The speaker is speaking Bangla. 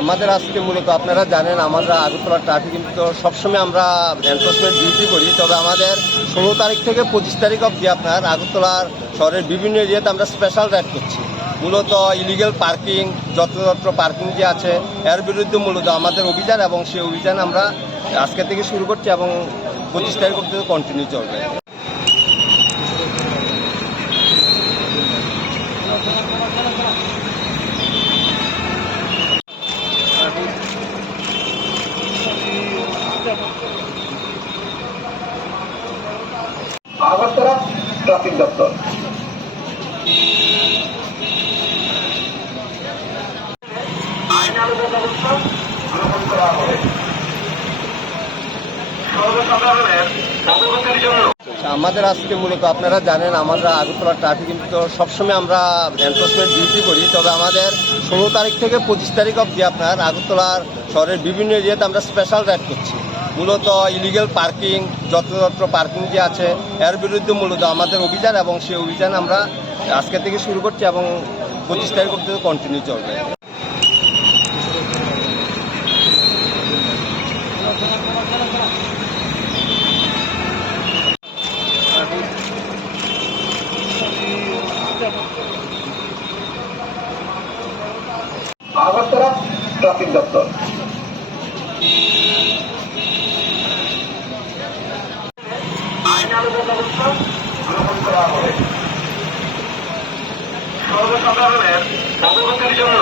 আমাদের আজকে মূলত আপনারা জানেন আমরা আগরতলা ট্রাফিক কিন্তু সবসময় আমরা এনফোর্সমেন্ট ডিউটি করি। তবে আমাদের 16 তারিখ থেকে 25 তারিখ অবধি আপনার আগরতলার শহরের বিভিন্ন এরিয়াতে আমরা স্পেশাল রাইড করছি। মূলত ইলিগেল পার্কিং, যত্রতত্র পার্কিং যে আছে এর বিরুদ্ধে মূলত আমাদের অভিযান, এবং সেই অভিযান আমরা আজকে থেকে শুরু করছি এবং 25 তারিখ অবধি কন্টিনিউ চলবে। আগরতলা ট্রাফিক দপ্তর আইনানুগ ব্যবস্থা গ্রহণ করা হবে। সর্বসাধারণের অবগতির জন্য আমাদের আজকে মূলত আপনারা জানেন আমরা আগরতলা ট্রাফিক কিন্তু সবসময় আমরা এনফোর্সমেন্ট ডিউটি করি। তবে আমাদের 16 তারিখ থেকে 25 তারিখ অবধি আপনার আগরতলার শহরের বিভিন্ন এরিয়াতে আমরা স্পেশাল রাইড করছি। মূলত ইলিগেল পার্কিং, যত্রতত্র পার্কিং যে আছে এর বিরুদ্ধে মূলত আমাদের অভিযান, এবং সেই অভিযান আমরা আজকে থেকে শুরু করছি এবং 25 তারিখ অবধি কন্টিনিউ চলবে। আগরতলা ট্রাফিক দপ্তর আইনানুগ ব্যবস্থা গ্রহণ করা হবে। সর্বসাধারণের অবগতির জন্য